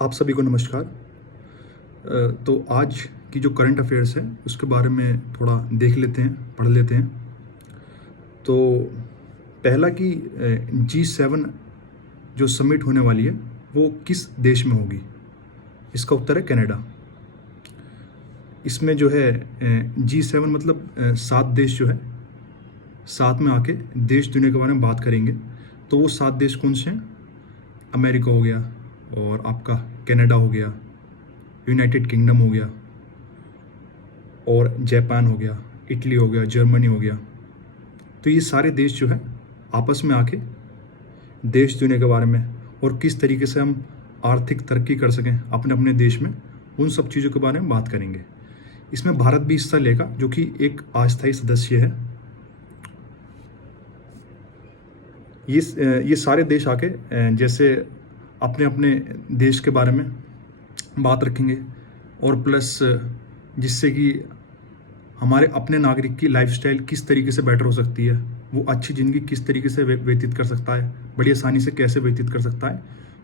आप सभी को नमस्कार। तो आज की जो करंट अफेयर्स है उसके बारे में थोड़ा देख लेते हैं, पढ़ लेते हैं। तो पहला कि G7 जो समिट होने वाली है वो किस देश में होगी? इसका उत्तर है कनाडा। इसमें जो है G7 मतलब 7 देश जो है साथ में आके देश दुनिया के बारे में बात करेंगे। तो वो 7 देश कौन से हैं? अमेरिका हो गया, और आपका कनाडा हो गया, यूनाइटेड किंगडम हो गया, और जापान हो गया, इटली हो गया, जर्मनी हो गया। तो ये सारे देश जो है आपस में आके देश दुनिया के बारे में और किस तरीके से हम आर्थिक तरक्की कर सकें अपने अपने देश में, उन सब चीज़ों के बारे में बात करेंगे। इसमें भारत भी हिस्सा लेगा, जो कि एक अस्थायी सदस्य है। ये सारे देश आके जैसे अपने अपने देश के बारे में बात रखेंगे, और प्लस जिससे कि हमारे अपने नागरिक की लाइफस्टाइल किस तरीके से बेटर हो सकती है, वो अच्छी ज़िंदगी किस तरीके से व्यतीत कर सकता है, बड़ी आसानी से कैसे व्यतीत कर सकता है।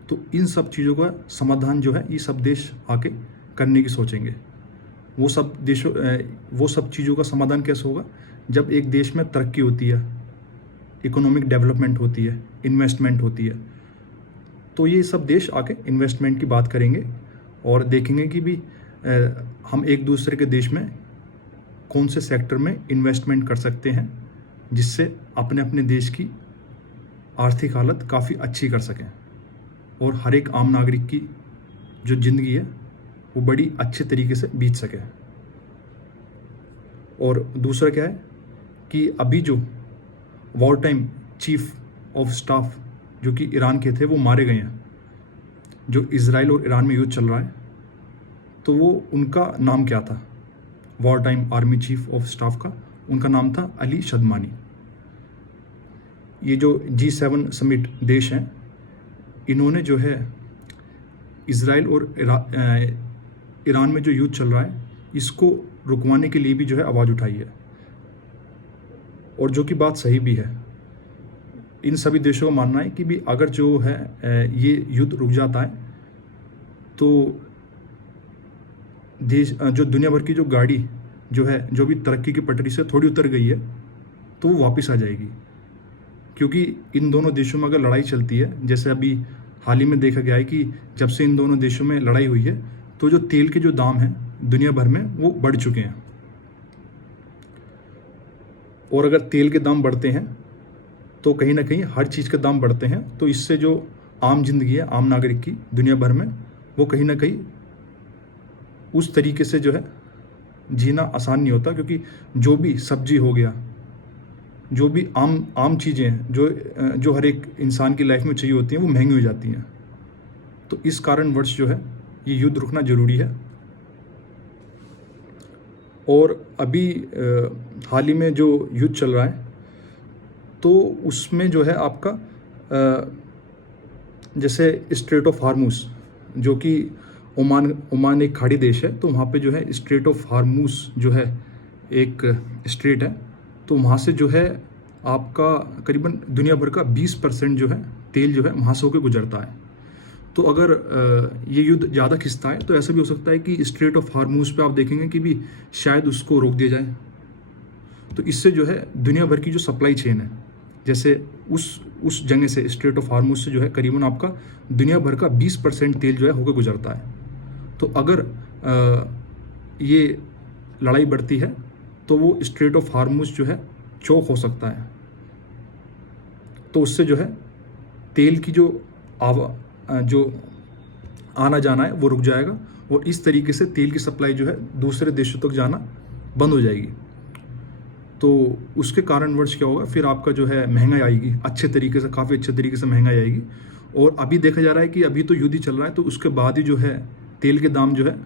तो इन सब चीज़ों का समाधान जो है ये सब देश आके करने की सोचेंगे। वो सब चीज़ों का समाधान कैसे होगा? जब एक देश में तरक्की होती है, इकोनॉमिक डेवलपमेंट होती है, इन्वेस्टमेंट होती है, तो ये सब देश आके इन्वेस्टमेंट की बात करेंगे और देखेंगे कि भी हम एक दूसरे के देश में कौन से सेक्टर में इन्वेस्टमेंट कर सकते हैं, जिससे अपने अपने देश की आर्थिक हालत काफ़ी अच्छी कर सकें और हर एक आम नागरिक की जो ज़िंदगी है वो बड़ी अच्छे तरीके से बीत सके। और दूसरा क्या है कि अभी जो war time chief of staff जो कि ईरान के थे वो मारे गए हैं। जो इज़राइल और ईरान में युद्ध चल रहा है, तो वो उनका नाम क्या था? War time army chief of staff का उनका नाम था अली शदमानी। ये जो G7 समिट देश हैं, इन्होंने जो है इज़राइल और ईरान में जो युद्ध चल रहा है इसको रुकवाने के लिए भी जो है आवाज़ उठाई है, और जो कि बात सही भी है। इन सभी देशों का मानना है कि भी अगर जो है ये युद्ध रुक जाता है तो देश जो दुनिया भर की जो गाड़ी जो है, जो भी तरक्की की पटरी से थोड़ी उतर गई है, तो वो वापस आ जाएगी। क्योंकि इन दोनों देशों में अगर लड़ाई चलती है, जैसे अभी हाल ही में देखा गया है कि जब से इन दोनों देशों में लड़ाई हुई है, तो जो तेल के जो दाम हैं दुनिया भर में वो बढ़ चुके हैं। और अगर तेल के दाम बढ़ते हैं तो कहीं ना कहीं हर चीज़ के दाम बढ़ते हैं, तो इससे जो आम जिंदगी है आम नागरिक की दुनिया भर में, वो कहीं ना कहीं उस तरीके से जो है जीना आसान नहीं होता। क्योंकि जो भी सब्जी हो गया, जो भी आम चीज़ें हैं जो हर एक इंसान की लाइफ में चाहिए होती हैं, वो महंगी हो जाती हैं। तो इस कारणवश जो है ये युद्ध रुकना ज़रूरी है। और अभी हाल ही में जो युद्ध चल रहा है, तो उसमें जो है आपका जैसे स्ट्रेट ऑफ हार्मूस, जो कि ओमान एक खाड़ी देश है, तो वहाँ पे जो है स्ट्रेट ऑफ हार्मूस जो है एक स्ट्रेट है, तो वहाँ से जो है आपका करीबन दुनिया भर का 20% जो है तेल जो है वहाँ से होकर गुजरता है। तो अगर ये युद्ध ज़्यादा खिंचता है तो ऐसा भी हो सकता है कि स्ट्रेट ऑफ हार्मूज पे आप देखेंगे कि भी शायद उसको रोक दिया जाए। तो इससे जो है दुनिया भर की जो सप्लाई चेन है, जैसे उस जगह से स्ट्रेट ऑफ हार्मूज से जो है करीबन आपका दुनिया भर का 20% तेल जो है होकर गुजरता है। तो अगर ये लड़ाई बढ़ती है तो वो स्ट्रेट ऑफ हार्मूज जो है चौक हो सकता है। तो उससे जो है तेल की जो आना जाना है वो रुक जाएगा, और इस तरीके से तेल की सप्लाई जो है दूसरे देशों तक जाना बंद हो जाएगी। तो उसके कारणवश क्या होगा, फिर आपका जो है महंगाई आएगी अच्छे तरीके से, काफ़ी अच्छे तरीके से महंगाई आएगी। और अभी देखा जा रहा है कि अभी तो युद्ध ही चल रहा है, तो उसके बाद ही जो है तेल के दाम जो है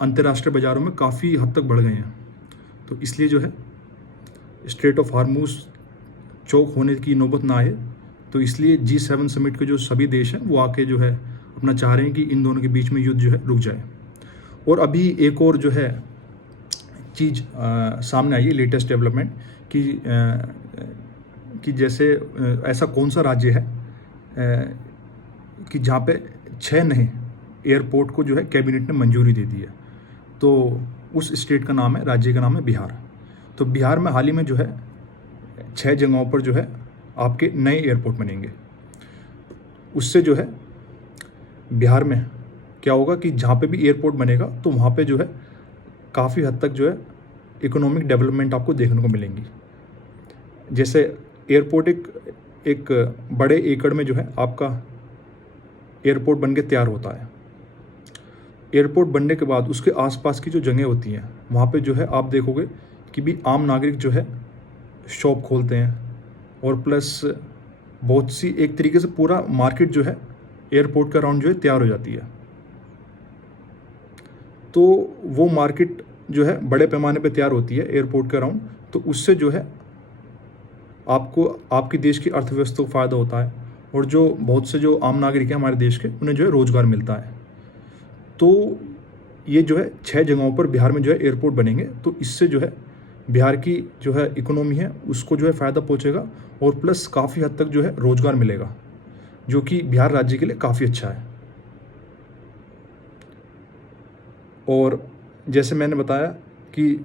अंतर्राष्ट्रीय बाज़ारों में काफ़ी हद तक बढ़ गए हैं। तो इसलिए जो है स्ट्रेट ऑफ हार्मूज चौक होने की नौबत ना आए, तो इसलिए G7 समिट के जो सभी देश हैं वो आके जो है अपना चाह रहे हैं कि इन दोनों के बीच में युद्ध जो है रुक जाए। और अभी एक और जो है चीज़ सामने आई है, लेटेस्ट डेवलपमेंट, कि जैसे ऐसा कौन सा राज्य है कि जहाँ पे 6 नए एयरपोर्ट को जो है कैबिनेट ने मंजूरी दे दी है। तो उस स्टेट का नाम है, राज्य का नाम है बिहार। तो बिहार में हाल ही में जो है 6 जगहों पर जो है आपके नए एयरपोर्ट बनेंगे। उससे जो है बिहार में क्या होगा कि जहाँ पे भी एयरपोर्ट बनेगा तो वहाँ पे जो है काफ़ी हद तक जो है इकोनॉमिक डेवलपमेंट आपको देखने को मिलेंगी। जैसे एयरपोर्ट एक बड़े एकड़ में जो है आपका एयरपोर्ट बन के तैयार होता है। एयरपोर्ट बनने के बाद उसके आसपास की जो जगह होती हैं वहाँ पे जो है आप देखोगे कि भी आम नागरिक जो है शॉप खोलते हैं, और प्लस बहुत सी एक तरीके से पूरा मार्केट जो है एयरपोर्ट का अराउंड जो है तैयार हो जाती है। तो वो मार्केट जो है बड़े पैमाने पे तैयार होती है एयरपोर्ट के अराउंड, तो उससे जो है आपको आपकी देश की अर्थव्यवस्था को फ़ायदा होता है, और जो बहुत से जो आम नागरिक हैं हमारे देश के, उन्हें जो है रोज़गार मिलता है। तो ये जो है 6 जगहों पर बिहार में जो है एयरपोर्ट बनेंगे, तो इससे जो है बिहार की जो है इकोनॉमी है उसको जो है फ़ायदा पहुँचेगा, और प्लस काफ़ी हद तक जो है रोज़गार मिलेगा, जो कि बिहार राज्य के लिए काफ़ी अच्छा है। और जैसे मैंने बताया कि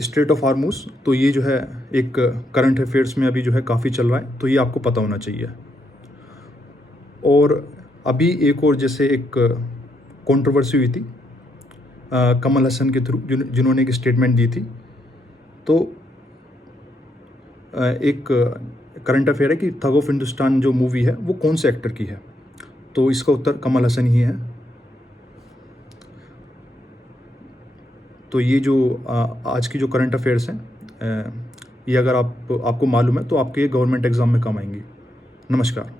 स्ट्रेट ऑफ हार्मूज, तो ये जो है एक करंट अफेयर्स में अभी जो है काफ़ी चल रहा है, तो ये आपको पता होना चाहिए। और अभी एक और जैसे एक कंट्रोवर्सी हुई थी कमल हसन के थ्रू, जिन्होंने एक स्टेटमेंट दी थी। तो एक करंट अफेयर है कि थग ऑफ हिंदुस्तान जो मूवी है वो कौन से एक्टर की है, तो इसका उत्तर कमल हसन ही है। तो ये जो आज की जो करंट अफेयर्स हैं ये अगर आपको मालूम है तो आपके गवर्नमेंट एग्ज़ाम में काम आएंगी। नमस्कार।